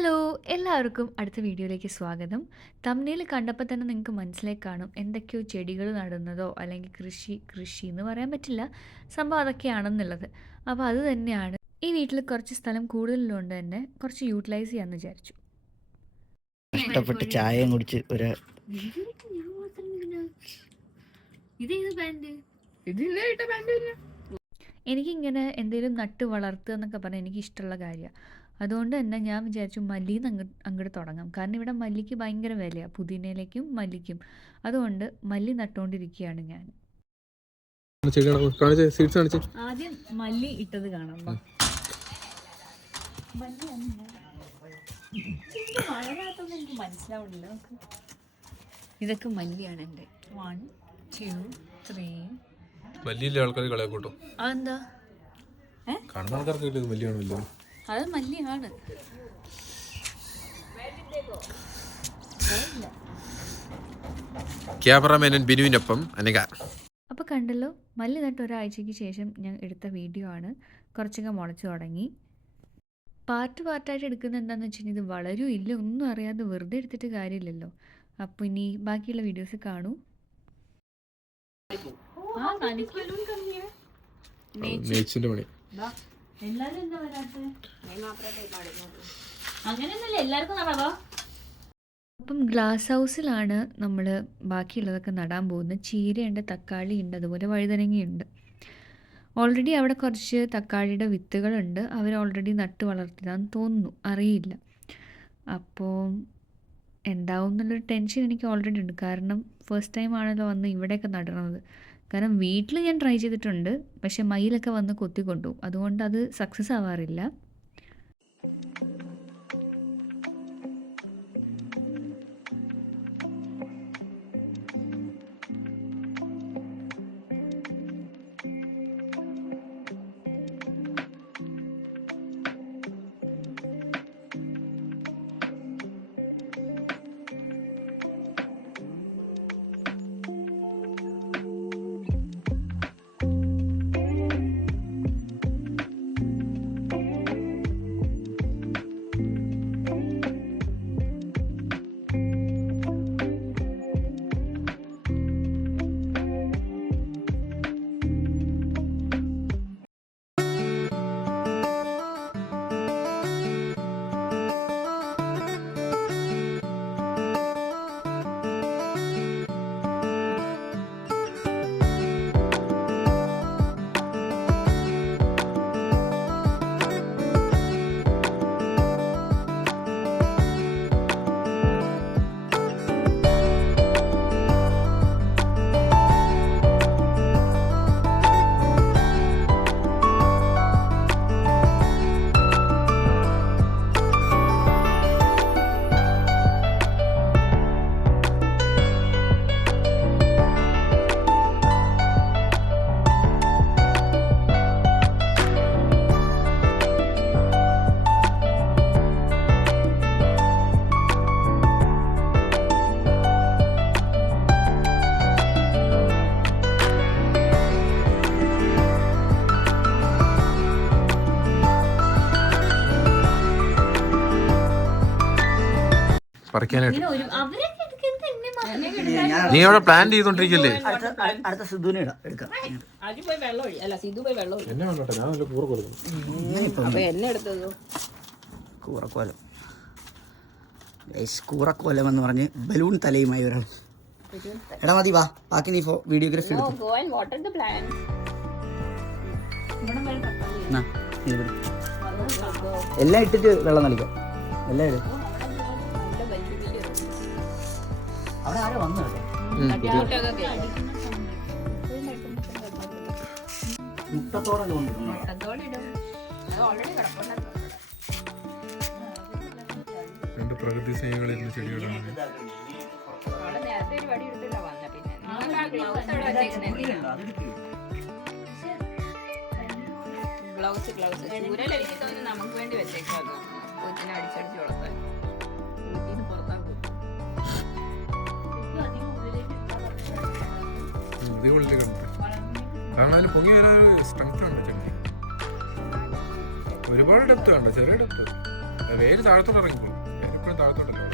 Hello എല്ലാവർക്കും അടുത്ത വീഡിയോയിലേക്ക് സ്വാഗതം. തംബ്നെയിൽ കണ്ടപ്പോൾ തന്നെ നിങ്ങൾക്ക് മനസ്സിലായി കാണും എന്തൊക്കെയോ ചെടികൾ നടുന്നതോ അല്ലെങ്കിൽ കൃഷി എന്ന് പറയാൻ പറ്റില്ല, സംഭവം അതൊക്കെയാണെന്നുള്ളത്. അപ്പോൾ അത് തന്നെയാണ് ഈ വീട്ടിൽ കുറച്ച് സ്ഥലം കൂടുതലുള്ളതുകൊണ്ട് തന്നെ കുറച്ച് യൂട്ടിലൈസ് ചെയ്യാമെന്ന് വിചാരിച്ചു. കഷ്ടപ്പെട്ട് ചായയും കുടിച്ച് ഒരു എനിക്കിങ്ങനെ എന്തെങ്കിലും നട്ട് വളർത്തുക എന്നൊക്കെ പറഞ്ഞാൽ എനിക്ക് ഇഷ്ടമുള്ള കാര്യമാണ്. അതുകൊണ്ട് തന്നെ ഞാൻ വിചാരിച്ചു മല്ലിയിൽ നിന്ന് അങ്ങോട്ട് തുടങ്ങാം. കാരണം ഇവിടെ മല്ലിക്ക് ഭയങ്കര വിലയാണ്, പുതിനയിലേക്കും മല്ലിക്കും. അതുകൊണ്ട് മല്ലി നട്ടുകൊണ്ടിരിക്കുകയാണ് ഞാൻ. ആദ്യം മല്ലി ഇട്ടത് കാണാം. വളരാത്തൊന്നും എനിക്ക് മനസ്സിലാവുന്നില്ല. ഇതൊക്കെ മല്ലിയാണ് എൻ്റെ. 1 2 3. മല്ലിയിലെ ആൾക്കാർ കളയാക്കൂട്ടോ. അതെന്താ? കാണുന്ന ആൾക്കാർക്ക് മല്ലിയാണല്ലോ. അത് മല്ലിയാണ്. ക്യാമറാമാൻ ബിനുവിനൊപ്പം അനഘ. അപ്പോൾ കണ്ടല്ലോ, മല്ലി നട്ട് ഒരാഴ്ചയ്ക്ക് ശേഷം ഞാൻ എടുത്ത വീഡിയോ ആണ്. കുറച്ചൊക്കെ മുളച്ചു തുടങ്ങി. പാർട്ടായിട്ട് എടുക്കുന്നത് എന്താണെന്ന് വെച്ച് കഴിഞ്ഞാൽ ഇത് വളരും ഇല്ല ഒന്നും അറിയാതെ വെറുതെ എടുത്തിട്ട് കാര്യമില്ലല്ലോ. അപ്പോൾ ഇനി ബാക്കിയുള്ള വീഡിയോസ് കാണൂ. അപ്പം ഗ്ലാസ് ഹൗസിലാണ് നമ്മൾ ബാക്കിയുള്ളതൊക്കെ നടാൻ പോകുന്നത്. ചീരയുണ്ട്, തക്കാളി ഉണ്ട്, അതുപോലെ വഴുതനങ്ങയുണ്ട്. ഓൾറെഡി അവിടെ കുറച്ച് തക്കാളിയുടെ വിത്തുകളുണ്ട്. അവർ ഓൾറെഡി നട്ട് വളർത്തിയതാണെന്ന് തോന്നുന്നു, അറിയില്ല. അപ്പോൾ എന്താവും എന്നുള്ളൊരു ടെൻഷൻ എനിക്ക് ഓൾറെഡി ഉണ്ട്. കാരണം ഫസ്റ്റ് ടൈം ആണല്ലോ വന്ന് ഇവിടെയൊക്കെ നടണത്. കാരണം വീട്ടിൽ ഞാൻ ട്രൈ ചെയ്തിട്ടുണ്ട്, പക്ഷേ മയിലൊക്കെ വന്ന് കൊത്തിക്കൊണ്ടു. അതുകൊണ്ട് അത് സക്സസ് ആവാറില്ല. നീ അവിടെ പ്ലാൻ ചെയ്തോണ്ടിരിക്കല്ലേ? അടുത്ത സിദ്ധുവിനെ എടുക്കാം. കൂറക്കോലം എന്ന് പറഞ്ഞ് ബലൂൺ തലയുമായി ഒരാൾ. എടാ മതി വാ, ബാക്കി നീ വീഡിയോഗ്രാഫി എല്ലാം ഇട്ടിട്ട് വെള്ളം നളിക്കാം. എല്ലാം ഇടും. അവിടെ ആരോ വന്നു കേട്ടോ. മുട്ടത്തോടെ രണ്ട് പ്രകൃതി സ്നേഹികളിരുന്ന ചെടികളാണ്. നമുക്ക് വേണ്ടി വെച്ചേക്കാം. അടിച്ചടിച്ച് വളർത്താൻ കാണാൻ പൊങ്ങി വരാൻ സ്ട്രെങ്ത് ഉണ്ട് ചെടി. ഒരുപാട് ഡെപ്ത് കണ്ടോ? ചെറിയ ഡെപ്ത്. വേര് താഴത്തോട്ട് ഇറങ്ങിക്കോളും. വേര് എപ്പോഴും താഴത്തോട്ടല്ലോ.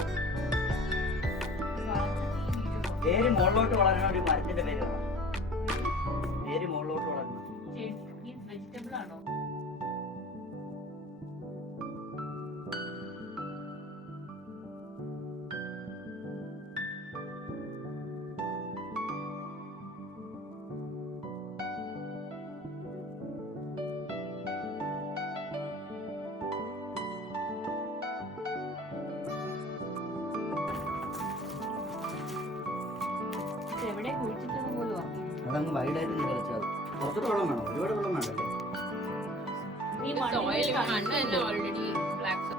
പേര് മുകളിലോട്ട് വളരണ ഒരു മരത്തിന്റെ പേര് പേര് മുകളിലോട്ട് വളരണം. വെജിറ്റബിൾ ആണോ? എവിടെ കുഴിച്ചിട്ടെന്ന് പോലും അതങ്ങ് വൈഡായിട്ട് നിലച്ചാൽ കുറച്ചുകൂടെ വെള്ളം വേണം. ഒരുപാട് വെള്ളം വേണ്ടല്ലേ? സോയിൽ മണ്ണ് തന്നെ ഓൾറെഡി ബ്ലാക്ക്.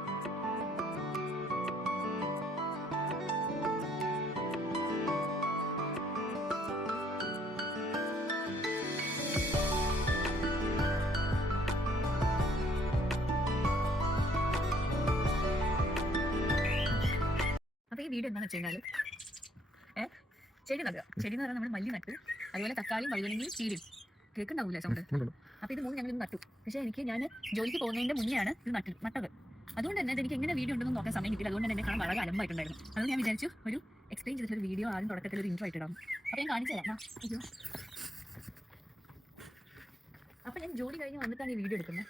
അപ്പോൾ ഈ വീഡിയോ എന്താണെന്ന് വെച്ച് കഴിഞ്ഞാൽ ചെടി നടുക. ചെടി എന്ന് പറഞ്ഞാൽ നമ്മൾ മല്ലി നട്ടു, അതുപോലെ തക്കാളിയും വഴുതനങ്ങയും ചീരയും. കേൾക്കുണ്ടാവില്ല സൗണ്ട്. അപ്പോൾ ഇത് മൂന്ന് ഞങ്ങളിത് നട്ടു. പക്ഷേ ഞാൻ ജോലിക്ക് പോകുന്നതിൻ്റെ മുന്നെയാണ് ഇത് നട്ടത്. അതുകൊണ്ട് തന്നെ എനിക്ക് എങ്ങനെ വീഡിയോ ഉണ്ടെന്ന് നോക്കാൻ സമയം കിട്ടില്ല. അതുകൊണ്ട് തന്നെ എന്നെ കാണാൻ വളരെ അലമ്പായിട്ടുണ്ടായിരുന്നു. അതുകൊണ്ട് ഞാൻ വിചാരിച്ചു ഒരു എക്സ്പ്ലെയിൻ ചെയ്തിട്ടൊരു വീഡിയോ ആദ്യം തുടക്കത്തിൽ ഒരു ഇൻട്രോ ആയിട്ടിടാം. അപ്പോൾ ഞാൻ കാണിച്ചു തരാം. അപ്പോൾ ഞാൻ ജോലി കഴിഞ്ഞ് വന്നിട്ടാണ് ഈ വീഡിയോ എടുക്കുന്നത്.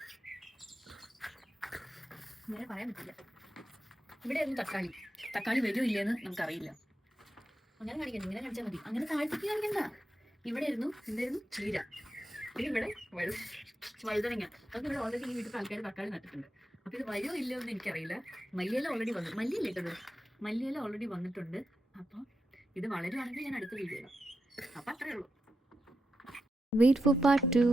ഇങ്ങനെ പറയാൻ പറ്റില്ല. ഇവിടെ ആയിരുന്നു തക്കാളി വരുമോ ഇല്ലയെന്ന് നമുക്കറിയില്ല. അങ്ങനെ കാണിക്കണ്ട, ഇങ്ങനെ കാണിച്ചാൽ മതി. അങ്ങനെ താഴ്ത്തിക്ക് കാണിക്കണ്ട. ഇവിടെ ആയിരുന്നു എന്തായിരുന്നു ചീര, പിന്നെ ഇവിടെ വഴുതനങ്ങ. അതൊക്കെ ഇവിടെ ഓൾറെഡി ഈ വീട്ടിൽ ആൾക്കാർ തക്കാളി നട്ടിട്ടുണ്ട്. അപ്പോൾ ഇത് വരുമോ ഇല്ലയോ എന്ന് എനിക്കറിയില്ല. മല്ലിയില ഓൾറെഡി വന്നു. മല്ലിയില്ല ഇട്ടത്, മല്ലിയില ഓൾറെഡി വന്നിട്ടുണ്ട്. അപ്പോൾ ഇത് വളരുവാണെങ്കിൽ ഞാൻ അടുത്ത വീഡിയോ ഇടാം. അപ്പോൾ അത്രയേ ഉള്ളൂ. Wait for part 2.